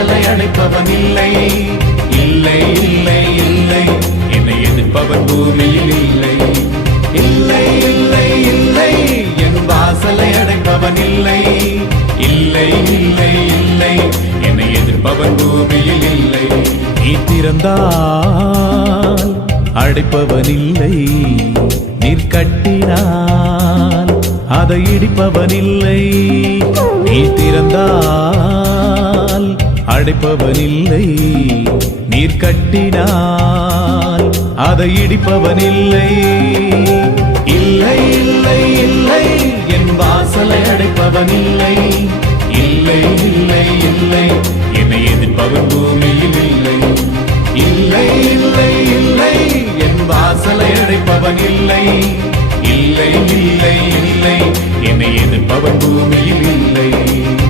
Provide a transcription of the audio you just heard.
வாசலை அடைப்பவன் இல்லை, இல்லை இல்லை இல்லை, என்னை எதிர்ப்பவன் பூமியில் இல்லை, இல்லை இல்லை இல்லை, என் வாசலை அடைப்பவன் இல்லை, இல்லை இல்லை இல்லை, என்னை எதிர்ப்பவன் பூமியில் இல்லை. நீ திறந்தால் அடைப்பவன் இல்லை, நீர் கட்டினால் அதை இடிப்பவன் இல்லை. நீ திறந்தால் அடைப்பவன் இல்லை, நீர் கட்டினால் அதை இடிப்பவன் இல்லை, இல்லை இல்லை இல்லை, என் வாசலை அடைப்பவன் இல்லை, இல்லை இல்லை இல்லை, என்னை எதிர்ப்பவன் பூமியில் இல்லை, இல்லை இல்லை இல்லை, என் வாசலை அடைப்பவன் இல்லை, இல்லை இல்லை இல்லை, என்னை எதிர்ப்பவன் பூமியில் இல்லை.